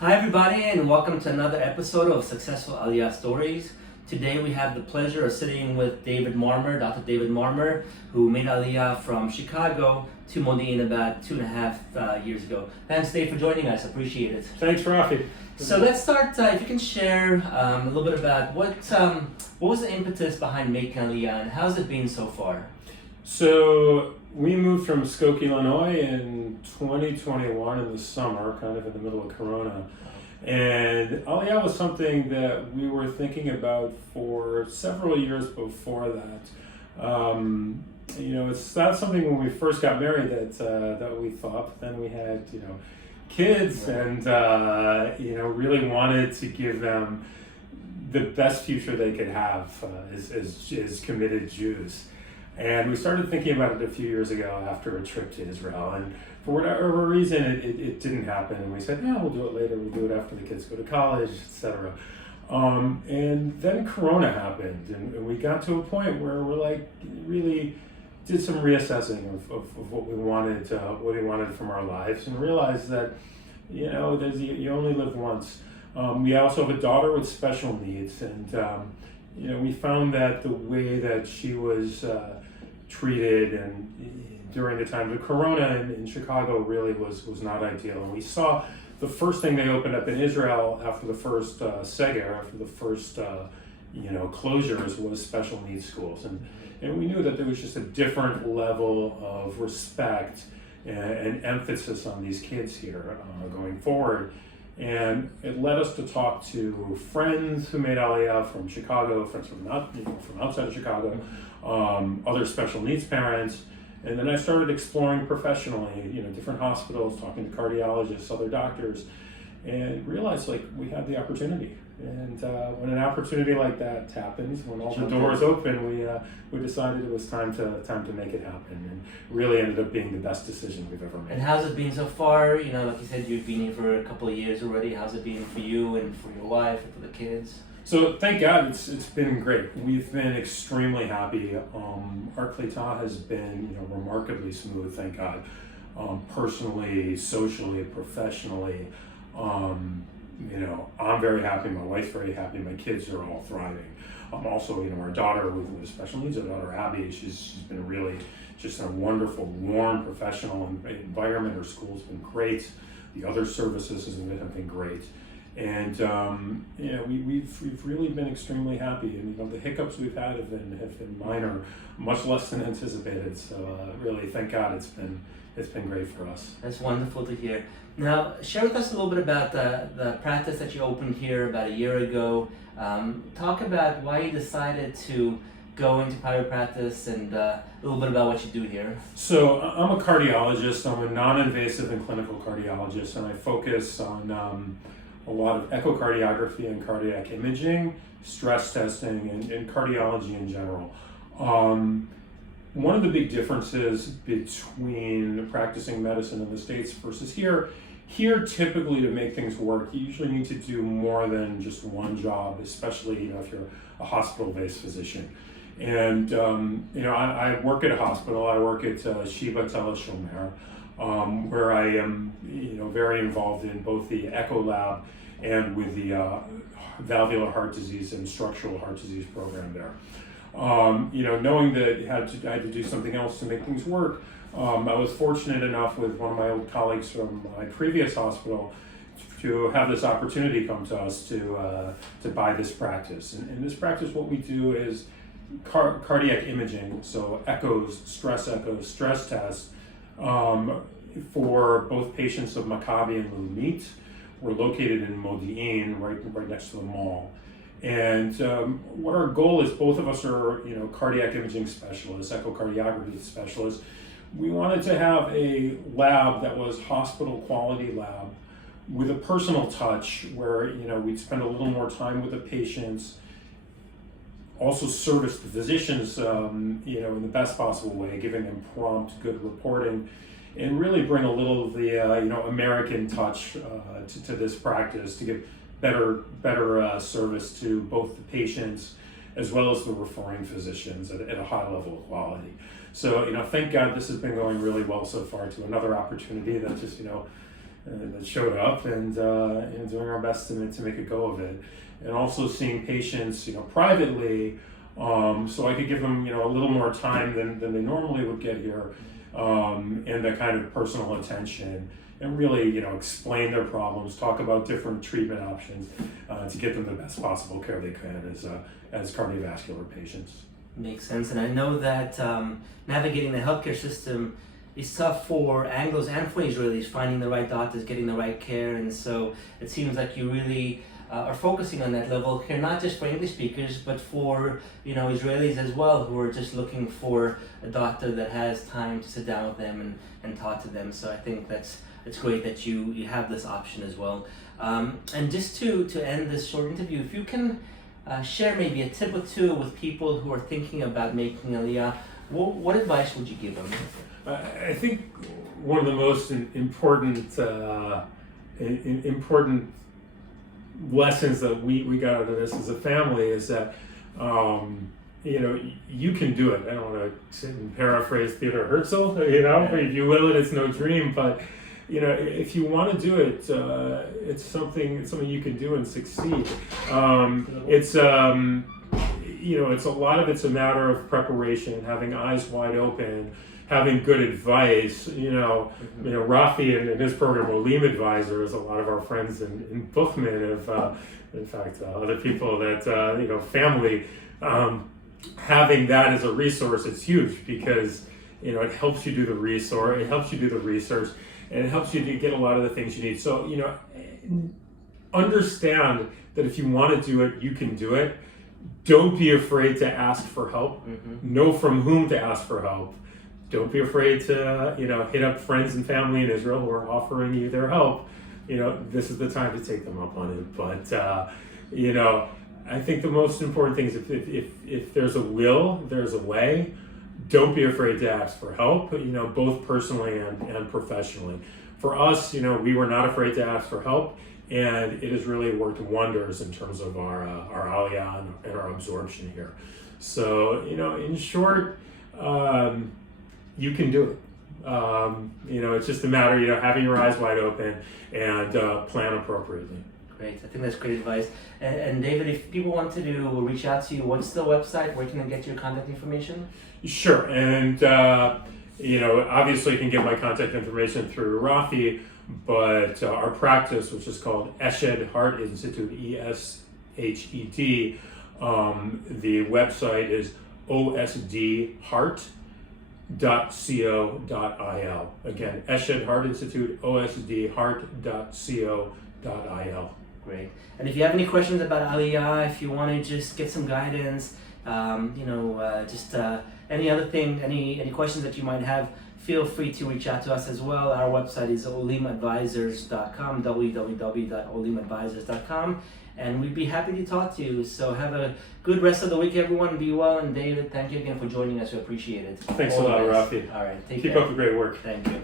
Hi everybody and welcome to another episode of Successful Aliyah Stories. Today we have the pleasure of sitting with David Marmor, Dr. David Marmor, who made Aliyah from Chicago to Modi'in about 2.5 years ago. Thanks Dave for joining us, appreciate it. Thanks, Rafi. So let's start, if you can share a little bit about what was the impetus behind making Aliyah and how's it been so far? So we moved from Skokie, Illinois in 2021 in the summer, kind of in the middle of Corona. And Aliyah was something that we were thinking about for several years before that. It's not something when we first got married that we thought. But then we had, kids and, really wanted to give them the best future they could have as committed Jews. And we started thinking about it a few years ago after a trip to Israel. And for whatever reason, it didn't happen. And we said, no, we'll do it later. We'll do it after the kids go to college, etc. And then Corona happened. And we got to a point where we're really did some reassessing of what we wanted from our lives and realized that, you only live once. We also have a daughter with special needs. And, we found that the way that she was treated and during the time of Corona in Chicago really was not ideal. And we saw the first thing they opened up in Israel after the first Seger, after the first closures, was special needs schools. And we knew that there was just a different level of respect and emphasis on these kids here going forward. And it led us to talk to friends who made Aliyah from Chicago, friends from outside of Chicago, other special needs parents. And then I started exploring professionally, different hospitals, talking to cardiologists, other doctors, and realized we had the opportunity. And when an opportunity like that happens, when all the doors open, we decided it was time to make it happen, and really ended up being the best decision we've ever made. And how's it been so far? Like you said, you've been here for a couple of years already. How's it been for you and for your wife and for the kids? So thank God, it's been great. We've been extremely happy. Our klita has been remarkably smooth, thank God. Personally, socially, professionally. I'm very happy, my wife's very happy, my kids are all thriving. Also, our daughter with special needs, our daughter Abby, she's been really just a wonderful, warm, professional environment. Her school's been great. The other services have been great. And we've really been extremely happy. And the hiccups we've had have been minor, much less than anticipated. So really, thank God, it's been great for us. That's wonderful to hear. Now, share with us a little bit about the practice that you opened here about a year ago. Talk about why you decided to go into private practice and a little bit about what you do here. So I'm a cardiologist. I'm a non-invasive and clinical cardiologist, and I focus on a lot of echocardiography and cardiac imaging, stress testing, and cardiology in general. One of the big differences between practicing medicine in the States versus here typically to make things work, you usually need to do more than just one job, especially if you're a hospital-based physician. And I work at a hospital. I work at Sheba Tel Shomer, where I am very involved in both the echo lab and with the valvular heart disease and structural heart disease program there. Knowing that I had to do something else to make things work, I was fortunate enough with one of my old colleagues from my previous hospital to have this opportunity come to us to buy this practice. And in this practice, what we do is cardiac imaging, so echoes, stress tests, for both patients of Maccabi and Leumit. We're located in Modi'in, right next to the mall. And what our goal is, both of us are cardiac imaging specialists, echocardiography specialists. We wanted to have a lab that was hospital quality lab with a personal touch, where we'd spend a little more time with the patients, also service the physicians in the best possible way, giving them prompt, good reporting, and really bring a little of the American touch to this practice to give better service to both the patients as well as the referring physicians at a high level of quality. So, thank God this has been going really well so far, to another opportunity that just, that showed up, and doing our best to make a go of it, and also seeing patients, privately, so I could give them, a little more time than they normally would get here, and that kind of personal attention, and really, explain their problems, talk about different treatment options, to get them the best possible care they can as cardiovascular patients. Makes sense. And I know that navigating the healthcare system is tough for Anglos and for Israelis, finding the right doctors, getting the right care. And so it seems like you really are focusing on that level here, not just for English speakers, but for Israelis as well, who are just looking for a doctor that has time to sit down with them and talk to them. So I think it's great that you have this option as well. And just to end this short interview, if you can share maybe a tip or two with people who are thinking about making Aliyah, what advice would you give them? I think one of the most important lessons that we got out of this as a family is that you can do it. I don't want to sit and paraphrase Theodore Herzl, if you will it, it's no dream, but if you want to do it, it's something you can do and succeed. It's a lot of it's a matter of preparation, having eyes wide open, having good advice. Rafi and his program, Olim Advisors, a lot of our friends in Buchman have, in fact, other people that, family, having that as a resource, it's huge because, it helps you do the research, and it helps you to get a lot of the things you need. So, understand that if you want to do it, you can do it. Don't be afraid to ask for help. Know from whom to ask for help. Don't be afraid to, hit up friends and family in Israel who are offering you their help. This is the time to take them up on it. But, I think the most important thing is if there's a will, there's a way. Don't be afraid to ask for help, both personally and professionally. For us, we were not afraid to ask for help, and it has really worked wonders in terms of our aliyah and our absorption here. So, in short, you can do it. It's just a matter, having your eyes wide open and plan appropriately. Great. I think that's great advice. And David, if people wanted to reach out to you, what's the website? Where can they get your contact information? Sure. And, obviously you can get my contact information through Rafi, but our practice, which is called Eshed Heart Institute, ESHED, the website is osdheart.co.il. Again, Eshed Heart Institute, osdheart.co.il. Great. And if you have any questions about Aliyah, if you want to just get some guidance, any other thing, any questions that you might have, feel free to reach out to us as well. Our website is olimadvisors.com, www.olimadvisors.com, and we'd be happy to talk to you. So have a good rest of the week, everyone. Be well, and David, thank you again for joining us. We appreciate it. Thanks a lot, Rafi. All right, Keep up the great work. Thank you.